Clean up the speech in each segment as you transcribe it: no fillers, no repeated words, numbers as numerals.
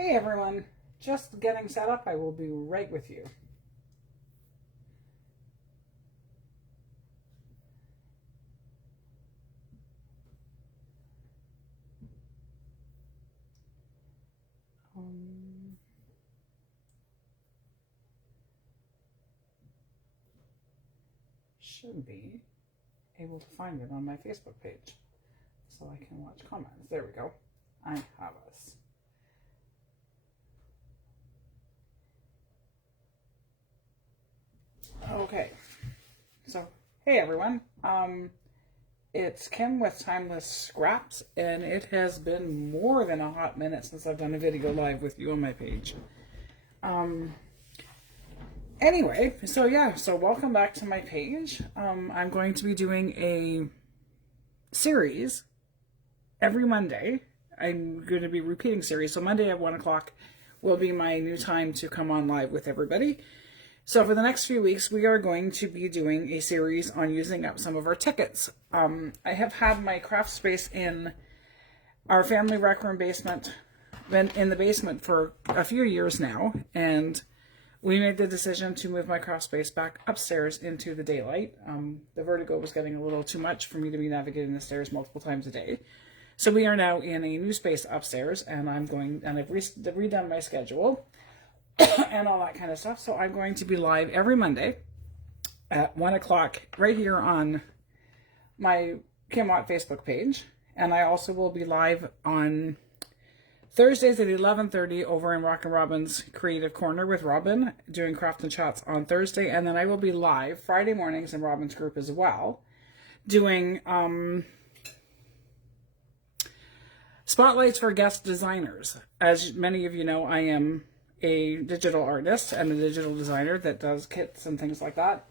Hey everyone, just getting set up. I will be right with you. Should be able to find it on my Facebook page so I can watch comments. There we go. I have us. Okay, so hey everyone, it's Kim with Timeless Scraps, and it has been more than a hot minute since I've done a video live with you on my page. Anyway, so welcome back to my page. I'm going to be doing a series every Monday. I'm going to be repeating series, so Monday at 1 o'clock will be my new time to come on live with everybody. So for the next few weeks, we are going to be doing a series on using up some of our tickets. I have had my craft space in our family rec room basement, been in the basement for a few years now, and we made the decision to move my craft space back upstairs into the daylight. The vertigo was getting a little too much for me to be navigating the stairs multiple times a day. So we are now in a new space upstairs, and I've redone my schedule and all that kind of stuff. So I'm going to be live every Monday at 1 o'clock right here on my Kim Watt Facebook page. And I also will be live on Thursdays at 11:30 over in Rock and Robin's Creative Corner with Robin, doing craft and chats on Thursday. And then I will be live Friday mornings in Robin's group as well, doing spotlights for guest designers. As many of you know, I am a digital artist and a digital designer that does kits and things like that.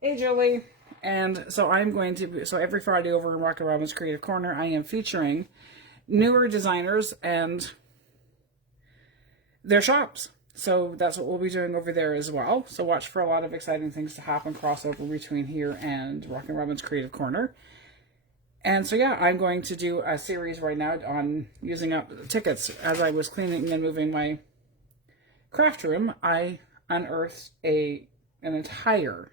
Hey Julie. And so every Friday over in Rock and Robin's Creative Corner, I am featuring newer designers and their shops. So that's what we'll be doing over there as well. So watch for a lot of exciting things to happen, crossover between here and Rock and Robin's Creative Corner. And so yeah, I'm going to do a series right now on using up tickets. As I was cleaning and moving my craft room, I unearthed an entire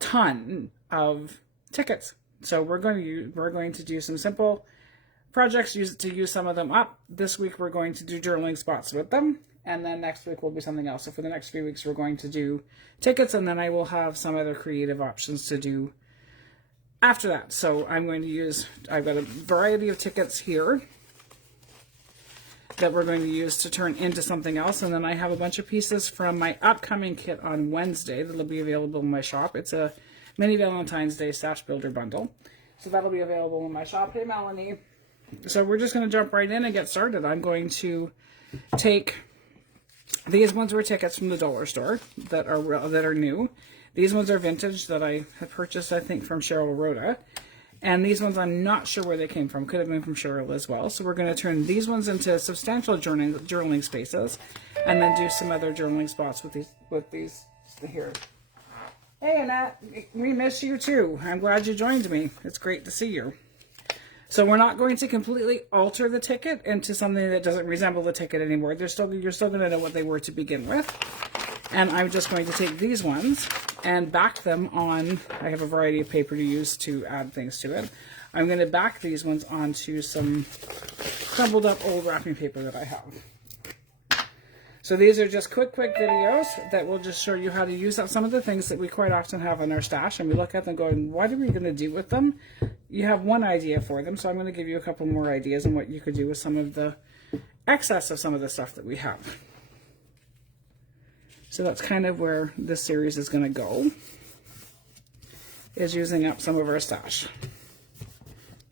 ton of tickets. So we're going to do some simple projects to use some of them up. This week we're going to do journaling spots with them, and then next week will be something else. So for the next few weeks we're going to do tickets, and then I will have some other creative options to do after that. So I've got a variety of tickets here that we're going to use to turn into something else. And then I have a bunch of pieces from my upcoming kit on Wednesday that'll be available in my shop. It's a mini Valentine's Day stash builder bundle. So that'll be available in my shop. Hey Melanie. So we're just going to jump right in and get started. I'm going to take, these ones were tickets from the dollar store that are new. These ones are vintage that I had purchased, I think, from Cheryl Rhoda. And these ones, I'm not sure where they came from. Could have been from Cheryl as well. So we're going to turn these ones into substantial journaling spaces, and then do some other journaling spots with these here. Hey Annette, we miss you too. I'm glad you joined me. It's great to see you. So we're not going to completely alter the ticket into something that doesn't resemble the ticket anymore. You're still going to know what they were to begin with. And I'm just going to take these ones and back them on. I have a variety of paper to use to add things to it. I'm going to back these ones onto some crumpled up old wrapping paper that I have. So these are just quick videos that will just show you how to use up some of the things that we quite often have in our stash, and we look at them going, what are we going to do with them? You have one idea for them, so I'm going to give you a couple more ideas on what you could do with some of the excess of some of the stuff that we have. So that's kind of where this series is going to go, is using up some of our stash.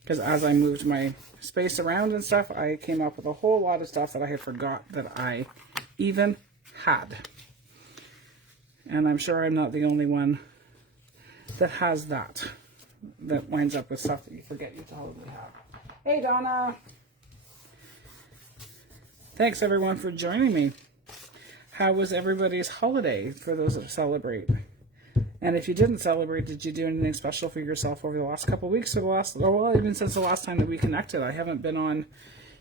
Because as I moved my space around and stuff, I came up with a whole lot of stuff that I had forgot that I even had. And I'm sure I'm not the only one that has that winds up with stuff that you forget you totally have. Hey Donna! Thanks everyone for joining me. How was everybody's holiday for those that celebrate? And if you didn't celebrate, did you do anything special for yourself over the last couple of weeks, or even since the last time that we connected? I haven't been on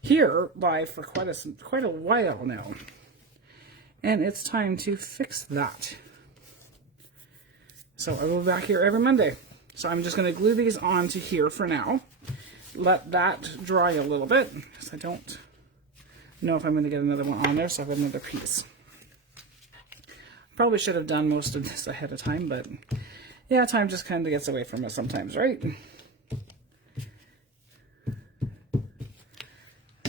here live for quite a while now. And it's time to fix that. So I will be back here every Monday. So I'm just going to glue these onto here for now. Let that dry a little bit, because I don't know if I'm going to get another one on there, so I have another piece. Probably should have done most of this ahead of time, but yeah, time just kind of gets away from us sometimes, right?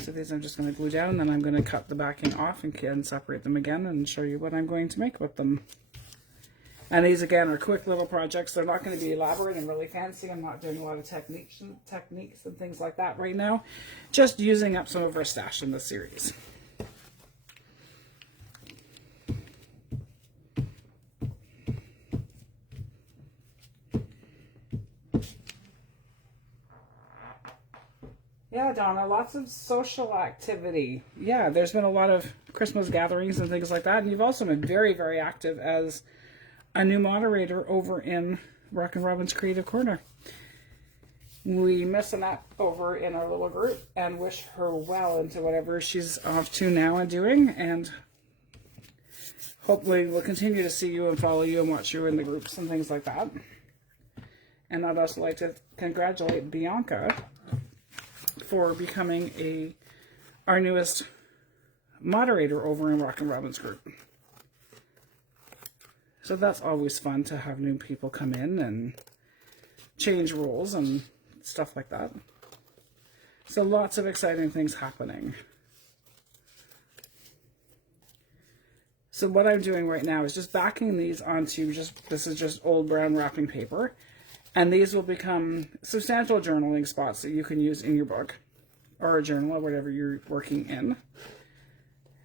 So these I'm just going to glue down, and then I'm going to cut the backing off and separate them again and show you what I'm going to make with them. And these again are quick little projects. They're not going to be elaborate and really fancy. I'm not doing a lot of techniques and things like that right now. Just using up some of our stash in the series. Yeah, Donna, lots of social activity. Yeah, there's been a lot of Christmas gatherings and things like that. And you've also been very, very active as a new moderator over in Rockin' Robin's Creative Corner. We miss Annette over in our little group and wish her well into whatever she's off to now and doing. And hopefully we'll continue to see you and follow you and watch you in the groups and things like that. And I'd also like to congratulate Bianca for becoming our newest moderator over in Rockin' Robin's group. So that's always fun to have new people come in and change roles and stuff like that. So lots of exciting things happening. So what I'm doing right now is just backing these onto this is just old brown wrapping paper. And these will become substantial journaling spots that you can use in your book or a journal or whatever you're working in.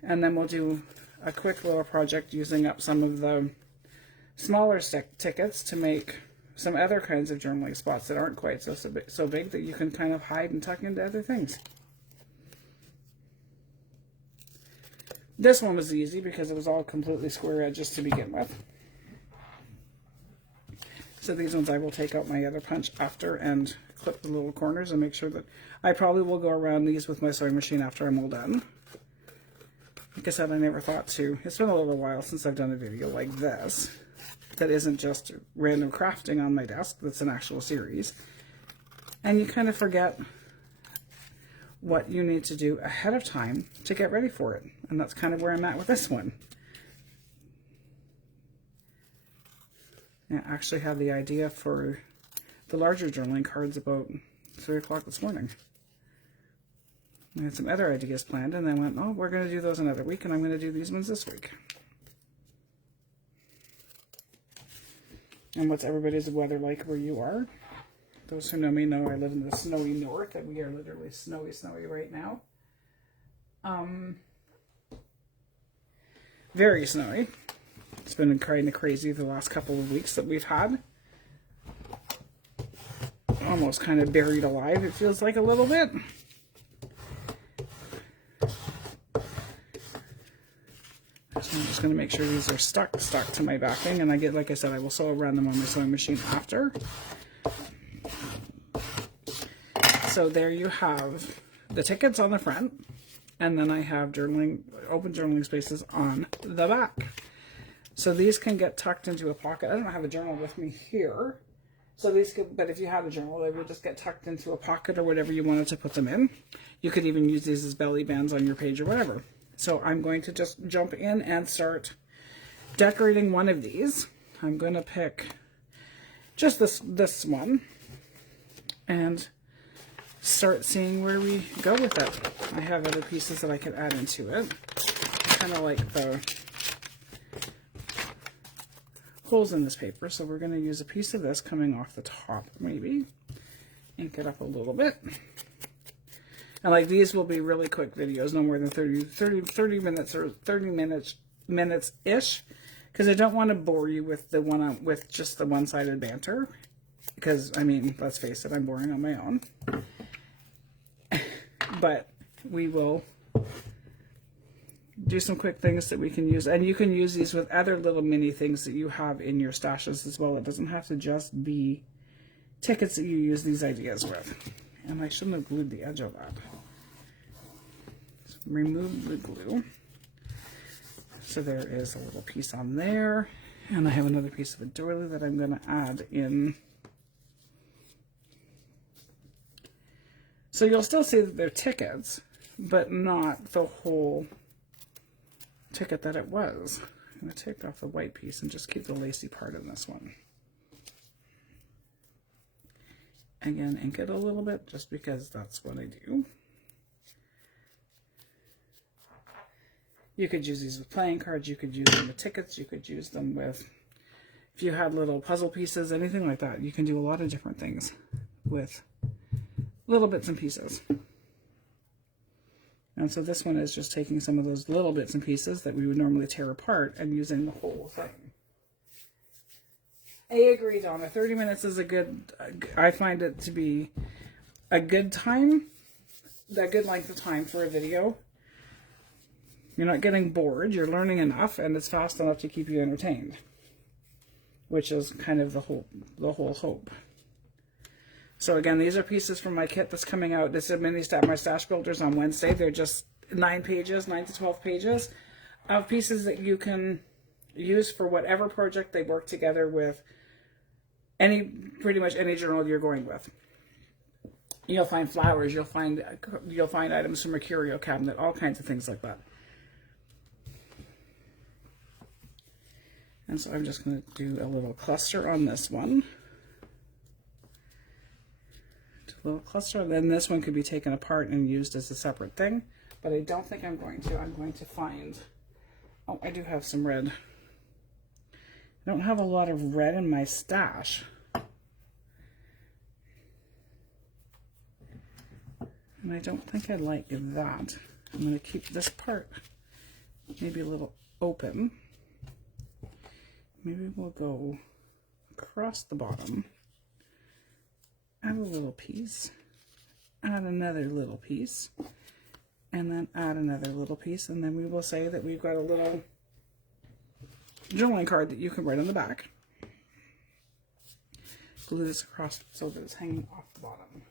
And then we'll do a quick little project using up some of the smaller tickets to make some other kinds of journaling spots that aren't quite so big that you can kind of hide and tuck into other things. This one was easy because it was all completely square edges to begin with. So these ones I will take out my other punch after and clip the little corners and make sure that I probably will go around these with my sewing machine after I'm all done. Like I said, I never thought to. It's been a little while since I've done a video like this that isn't just random crafting on my desk, that's an actual series. And you kind of forget what you need to do ahead of time to get ready for it. And that's kind of where I'm at with this one. I actually had the idea for the larger journaling cards about 3 o'clock this morning. I had some other ideas planned and then went, oh, we're going to do those another week and I'm going to do these ones this week. And what's everybody's weather like where you are? Those who know me know I live in the snowy north and we are literally snowy right now. Very snowy. It's been kind of crazy the last couple of weeks that we've had. Almost kind of buried alive, it feels like a little bit. So I'm just going to make sure these are stuck to my backing, and like I said, I will sew around them on my sewing machine after. So there you have the tickets on the front, and then I have open journaling spaces on the back. So these can get tucked into a pocket. I don't have a journal with me here. So these but if you had a journal, they would just get tucked into a pocket or whatever you wanted to put them in. You could even use these as belly bands on your page or whatever. So I'm going to just jump in and start decorating one of these. I'm going to pick just this one and start seeing where we go with it. I have other pieces that I could add into it. Kind of like the holes in this paper, so we're going to use a piece of this coming off the top, maybe ink it up a little bit. And like these will be really quick videos, no more than 30 minutes or 30 minutes ish, because I don't want to bore you with with just the one-sided banter, because I mean, let's face it, I'm boring on my own. But we will do some quick things that we can use, and you can use these with other little mini things that you have in your stashes as well. It doesn't have to just be tickets that you use these ideas with. And I shouldn't have glued the edge of that. remove the glue. So there is a little piece on there, and I have another piece of a doily that I'm going to add in. So you'll still see that they're tickets, but not the whole ticket that it was. I'm going to take off the white piece and just keep the lacy part in this one. Again, ink it a little bit just because that's what I do. You could use these with playing cards, you could use them with tickets, you could use them with, if you had little puzzle pieces, anything like that. You can do a lot of different things with little bits and pieces. And so this one is just taking some of those little bits and pieces that we would normally tear apart and using the whole thing. I agree, Donna. 30 minutes is a good, I find it to be a good time, a good length of time for a video. You're not getting bored, you're learning enough, and it's fast enough to keep you entertained, which is kind of the whole hope. So again, these are pieces from my kit that's coming out. This is my stash builders on Wednesday. They're just 9 pages, 9 to 12 pages of pieces that you can use for whatever project they work together with. Pretty much any journal you're going with. You'll find flowers, you'll find items from a curio cabinet, all kinds of things like that. And so I'm just going to do a little cluster on this one. A little cluster. Then this one could be taken apart and used as a separate thing, but I don't think I'm going to. I'm going to find, oh, I do have some red. I don't have a lot of red in my stash. And I don't think I like that. I'm going to keep this part maybe a little open. Maybe we'll go across the bottom. Add a little piece. Add another little piece. And then add another little piece. And then we will say that we've got a little journaling card that you can write on the back. Glue this across so that it's hanging off the bottom.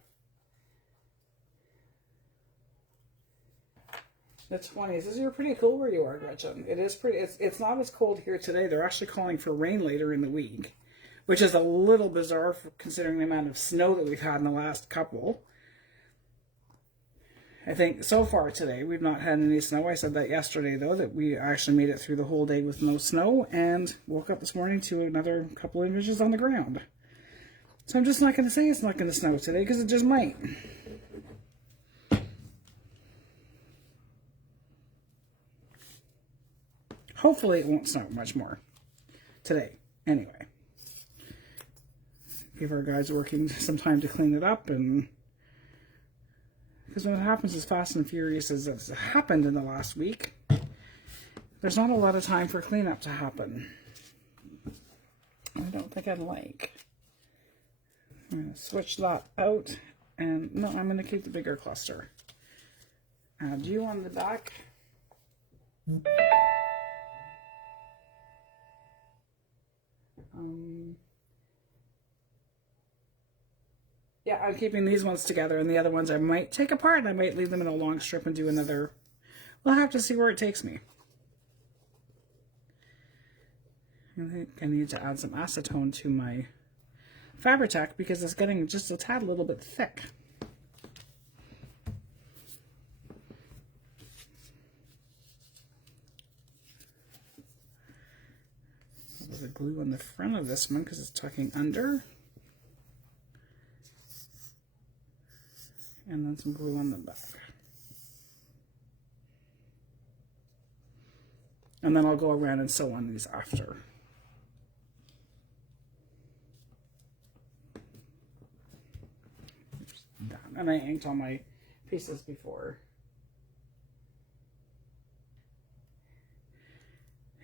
The 20s. This is pretty cool where you are, Gretchen. It is pretty. It's not as cold here today. They're actually calling for rain later in the week, which is a little bizarre considering the amount of snow that we've had in the last couple. I think so far today we've not had any snow. I said that yesterday though, that we actually made it through the whole day with no snow, and woke up this morning to another couple of inches on the ground. So I'm just not going to say it's not going to snow today because it just might. Hopefully it won't snow much more today anyway. Give our guys working some time to clean it up, and because when it happens as fast and furious as it's happened in the last week, there's not a lot of time for cleanup to happen. I don't think I'd like. I'm going to switch that out, and no, I'm going to keep the bigger cluster. Add you on the back. Yeah, I'm keeping these ones together, and the other ones I might take apart, and I might leave them in a long strip and do another. We'll have to see where it takes me. I think I need to add some acetone to my Fabri-Tac because it's getting just a tad little bit thick. A little glue on the front of this one because it's tucking under. And then some glue on the back. And then I'll go around and sew on these after. And I inked all my pieces before.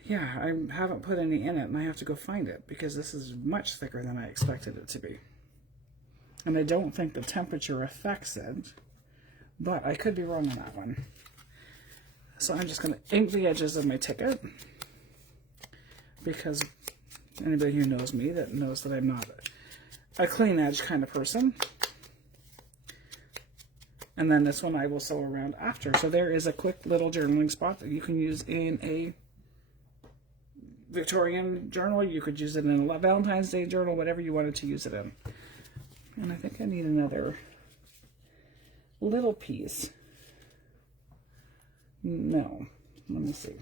Yeah, I haven't put any in it, and I have to go find it because this is much thicker than I expected it to be. And I don't think the temperature affects it, but I could be wrong on that one. So I'm just going to ink the edges of my ticket because anybody who knows me that knows that I'm not a clean edge kind of person. And then this one I will sew around after. So there is a quick little journaling spot that you can use in a Victorian journal. You could use it in a Valentine's Day journal, whatever you wanted to use it in. And I think I need another little piece. No, let me see.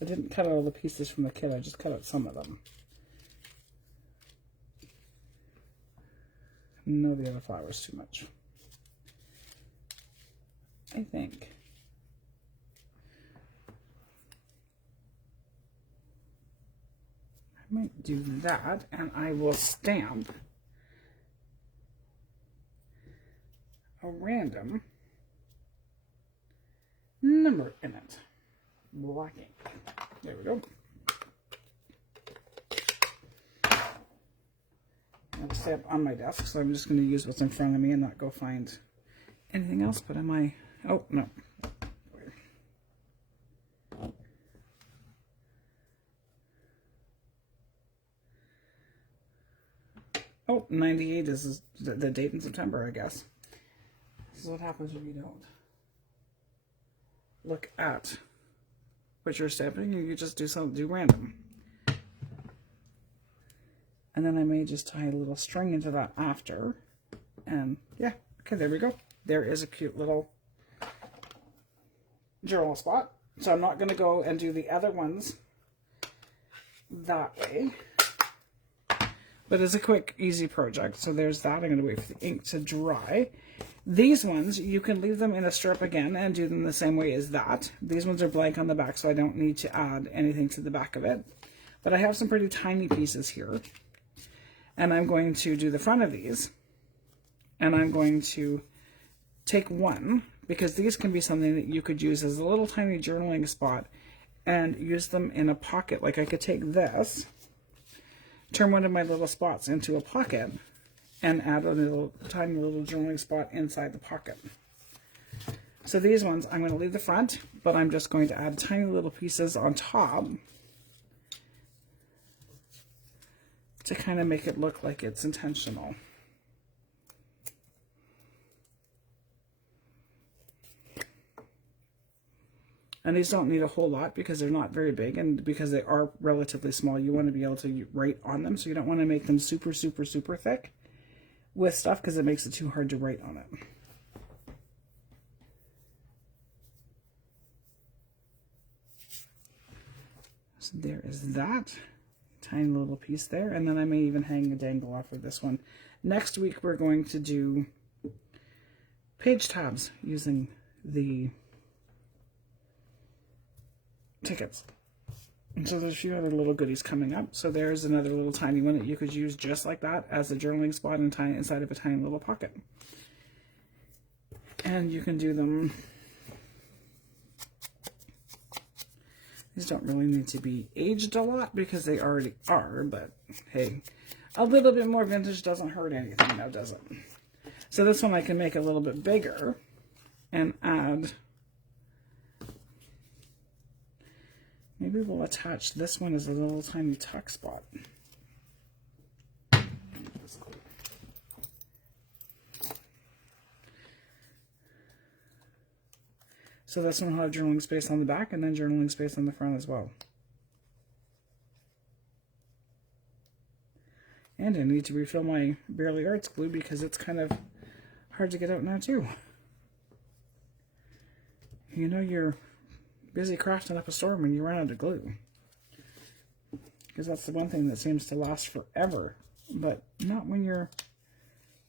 I didn't cut out all the pieces from the kit, I just cut out some of them. No, the other flower's too much, I think. I might do that, and I will stamp a random number in it. Black ink. There we go. I'll stay up on my desk, so I'm just going to use what's in front of me and not go find anything else. But am I? Oh, no. Oh, 98 is the date in September, I guess. This is what happens when you don't look at what you're stamping. You just do random. And then I may just tie a little string into that after. And yeah, okay, there we go. There is a cute little journal spot. So I'm not going to go and do the other ones that way. But it's a quick, easy project. So there's that. I'm going to wait for the ink to dry. These ones, you can leave them in a strip again and do them the same way as that. These ones are blank on the back, so I don't need to add anything to the back of it. But I have some pretty tiny pieces here. And I'm going to do the front of these. And I'm going to take one, because these can be something that you could use as a little tiny journaling spot and use them in a pocket. Like I could take this, turn one of my little spots into a pocket, and add a little tiny little journaling spot inside the pocket. So these ones, I'm going to leave the front, but I'm just going to add tiny little pieces on top to kind of make it look like it's intentional. And these don't need a whole lot because they're not very big, and because they are relatively small, you want to be able to write on them. So you don't want to make them super, super, super thick with stuff because it makes it too hard to write on it. So there is that tiny little piece there, and then I may even hang a dangle off of this one. Next week we're going to do page tabs using the tickets. And so there's a few other little goodies coming up. So there's another little tiny one that you could use just like that as a journaling spot inside of a tiny little pocket. And you can do them. These don't really need to be aged a lot because they already are, but hey, a little bit more vintage doesn't hurt anything now, does it? So this one I can make a little bit bigger and add. Maybe we'll attach this one as a little tiny tuck spot. So this one will have journaling space on the back and then journaling space on the front as well. And I need to refill my Barely Arts glue because it's kind of hard to get out now too. You know you're busy crafting up a storm when you run out of glue. Because that's the one thing that seems to last forever. But not when you're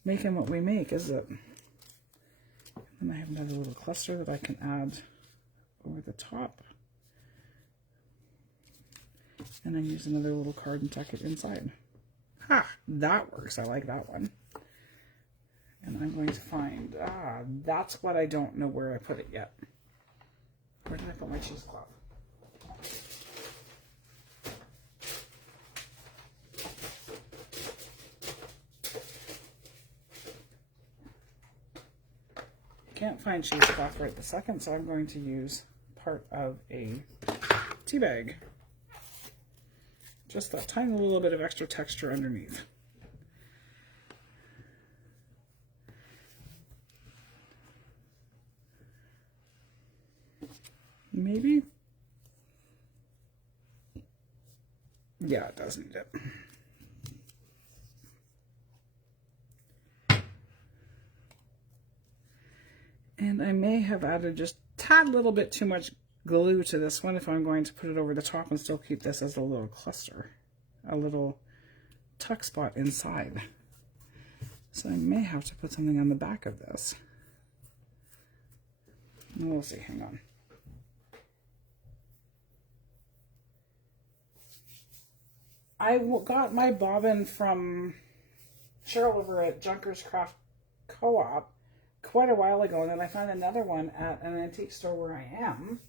making what we make, is it? And I have another little cluster that I can add over the top. And then use another little card and tuck it inside. Ha! That works. I like that one. And I'm going to find, that's what I don't know where I put it yet. Where did I put my cheesecloth? Can't find cheesecloth right this second, so I'm going to use part of a tea bag. Just that tiny little bit of extra texture underneath. maybe. Yeah, it does need it. And I may have added just a tad little bit too much glue to this one if I'm going to put it over the top and still keep this as a little cluster, a little tuck spot inside. So I may have to put something on the back of this. We'll see, hang on. I got my bobbin from Cheryl over at Junker's Craft Co-op quite a while ago, and then I found another one at an antique store where I am,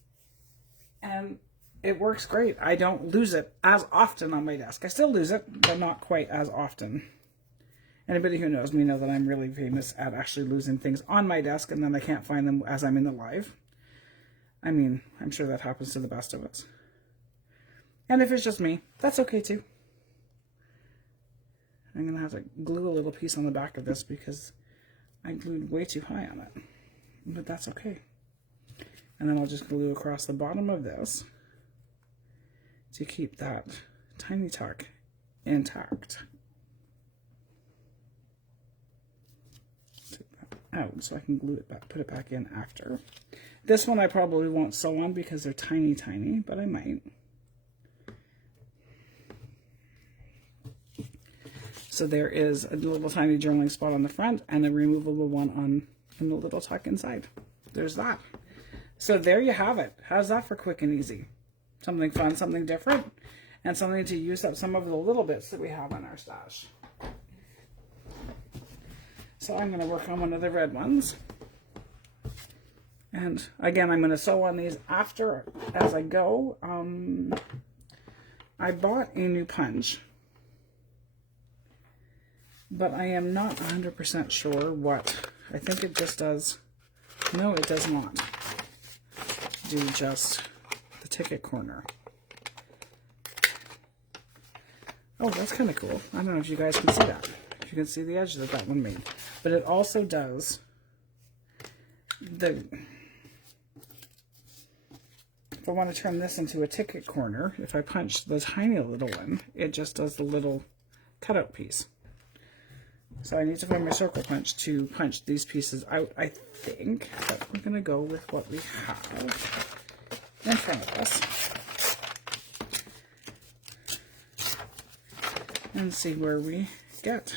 and it works great. I don't lose it as often on my desk. I still lose it, but not quite as often. Anybody who knows me know that I'm really famous at actually losing things on my desk, and then I can't find them as I'm in the live. I mean, I'm sure that happens to the best of us. And if it's just me, that's okay too. I'm going to have to glue a little piece on the back of this because I glued way too high on it. But that's okay. And then I'll just glue across the bottom of this to keep that tiny tuck intact. Take that out so I can glue it back, put it back in after. This one I probably won't sew on because they're tiny, tiny, but I might. So there is a little tiny journaling spot on the front and a removable one on in the little tuck inside. There's that. So there you have it. How's that for quick and easy? Something fun, something different, and something to use up some of the little bits that we have in our stash. So I'm going to work on one of the red ones. And again, I'm going to sew on these after as I go. I bought a new punch, but I am not 100% sure what. I think it just does. No, it does not do just the ticket corner. Oh, that's kind of cool. I don't know if you guys can see that. If you can see the edge that that one made. But it also does the... If I want to turn this into a ticket corner, if I punch the tiny little one, it just does the little cutout piece. So I need to find my circle punch to punch these pieces out, I think. But we're going to go with what we have in front of us. And see where we get.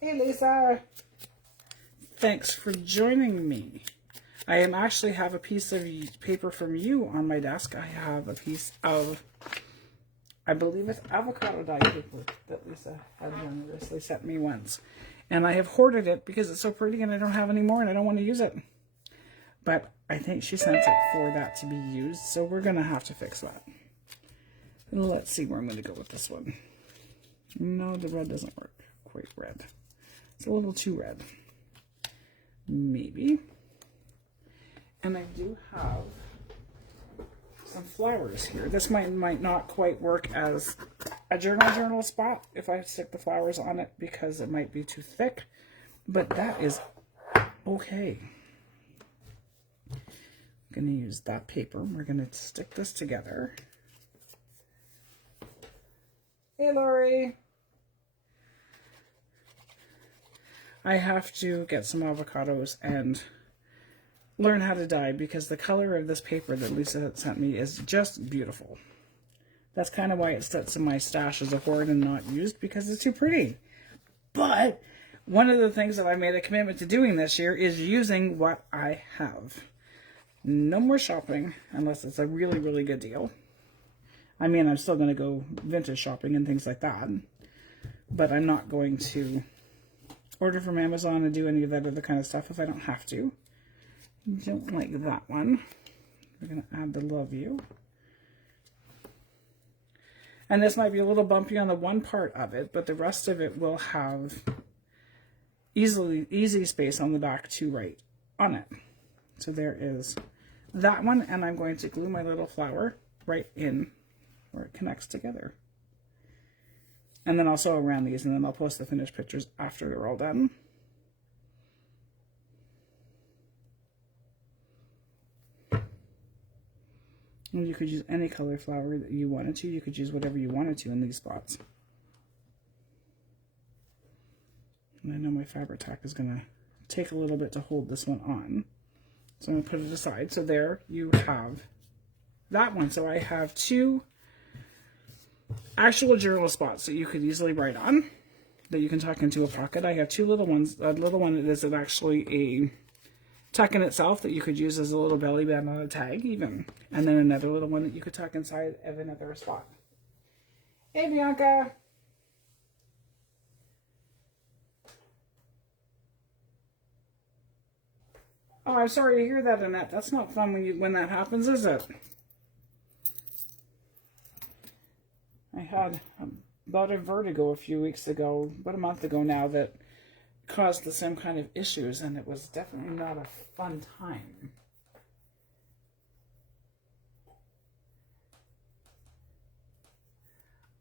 Hey Lisa! Thanks for joining me. I am actually have a piece of paper from you on my desk. I have a piece of, I believe it's avocado dye paper that Lisa had generously sent me once. And I have hoarded it because it's so pretty and I don't have any more and I don't want to use it. But I think she sent it for that to be used, so we're going to have to fix that. Let's see where I'm going to go with this one. No, the red doesn't work quite red. It's a little too red. Maybe. And I do have some flowers here. This might not quite work as a journal spot if I stick the flowers on it because it might be too thick, but that is okay. I'm going to use that paper. We're going to stick this together. Hey, Lori. I have to get some avocados and learn how to dye because the color of this paper that Lisa sent me is just beautiful. That's kind of why it sits in my stash as a hoard and not used, because it's too pretty. But one of the things that I made a commitment to doing this year is using what I have. No more shopping unless it's a really, really good deal. I mean, I'm still going to go vintage shopping and things like that, but I'm not going to order from Amazon and do any of that other kind of stuff if I don't have to. Don't like that one. We're going to add the love you. And this might be a little bumpy on the one part of it, but the rest of it will have easy space on the back to write on it. So there is that one, and I'm going to glue my little flower right in where it connects together. And then I'll sew around these, and then I'll post the finished pictures after they're all done. And you could use any color flower that you wanted to. You could use whatever you wanted to in these spots. And I know my fabric tack is going to take a little bit to hold this one on. So I'm going to put it aside. So there you have that one. So I have 2 actual journal spots that you could easily write on, that you can tuck into a pocket. I have 2 little ones. A little one that is actually a tuck in itself that you could use as a little belly band on a tag even. And then another little one that you could tuck inside of another spot. Hey, Bianca. Oh, I'm sorry to hear that, Annette. That's not fun when that happens, is it? I had about a vertigo a few weeks ago, about a month ago now, that caused the same kind of issues, and it was definitely not a fun time.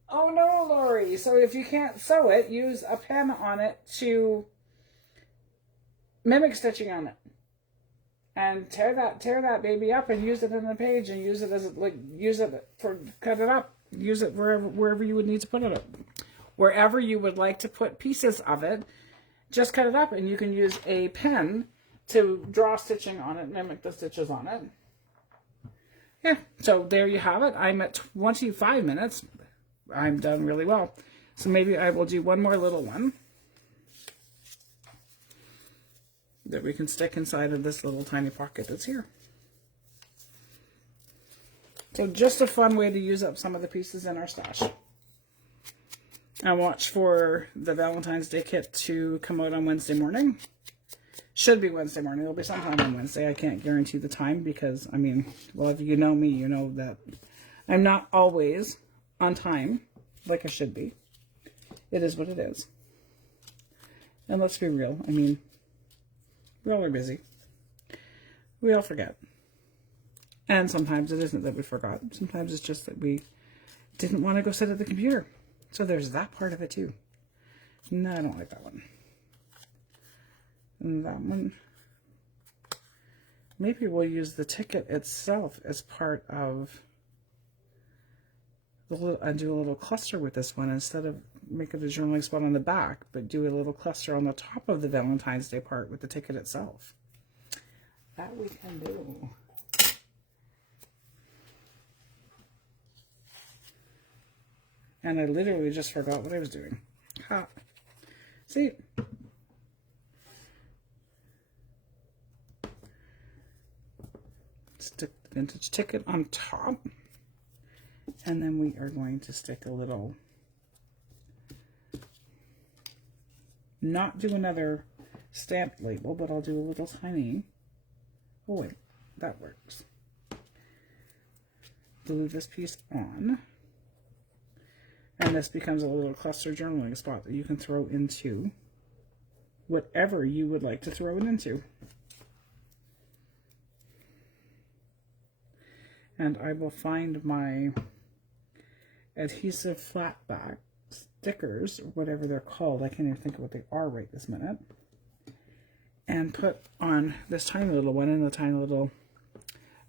Oh no, Lori! So if you can't sew it, use a pen on it to mimic stitching on it. And tear that baby up and use it in the page, and use it as cut it up. Use it wherever you would need to put it up. Wherever you would like to put pieces of it, just cut it up, and you can use a pen to draw stitching on it, mimic the stitches on it. Yeah, so there you have it. I'm at 25 minutes. I'm done really well. So maybe I will do one more little one that we can stick inside of this little tiny pocket that's here. So just a fun way to use up some of the pieces in our stash. And watch for the Valentine's Day kit to come out on Wednesday morning. Should be Wednesday morning. It'll be sometime on Wednesday. I can't guarantee the time because, I mean, well, if you know me, you know that I'm not always on time like I should be. It is what it is. And let's be real. I mean, we all are busy. We all forget. And sometimes it isn't that we forgot. Sometimes it's just that we didn't want to go sit at the computer. So there's that part of it too. No, I don't like that one. And that one. Maybe we'll use the ticket itself as part of the little, and do a little cluster with this one instead of making the journaling spot on the back, but do a little cluster on the top of the Valentine's Day part with the ticket itself. That we can do. And I literally just forgot what I was doing. Ha. See? Stick the vintage ticket on top. And then we are going to stick a little, not do another stamp label, but I'll do a little tiny, oh wait, that works. Glue this piece on. And this becomes a little cluster journaling spot that you can throw into whatever you would like to throw it into. And I will find my adhesive flat back stickers, or whatever they're called. I can't even think of what they are right this minute. And put on this tiny little one in the tiny little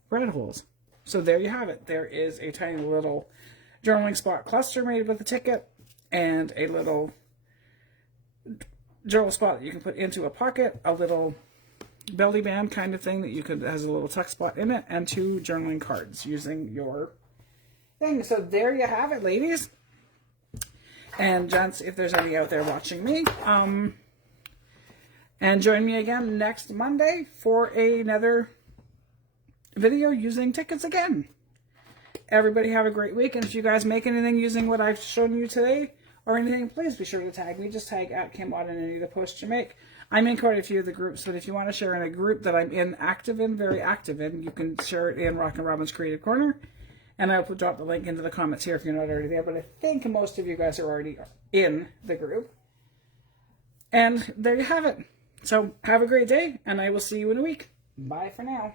brad holes. So there you have it. There is a tiny little journaling spot cluster made with a ticket and a little journal spot that you can put into a pocket, a little belly band kind of thing that you could, has a little tuck spot in it, and 2 journaling cards using your thing. So there you have it, ladies and gents, if there's any out there watching me. And join me again next Monday for another video using tickets again. Everybody have a great week, and if you guys make anything using what I've shown you today or anything, please be sure to tag me. Just tag at KimWatt in any of the posts you make. I'm in quite a few of the groups, but if you want to share in a group that I'm very active in, you can share it in Rockin' Robin's Creative Corner, and I'll drop the link into the comments here if you're not already there, but I think most of you guys are already in the group. And there you have it. So have a great day, and I will see you in a week. Bye for now.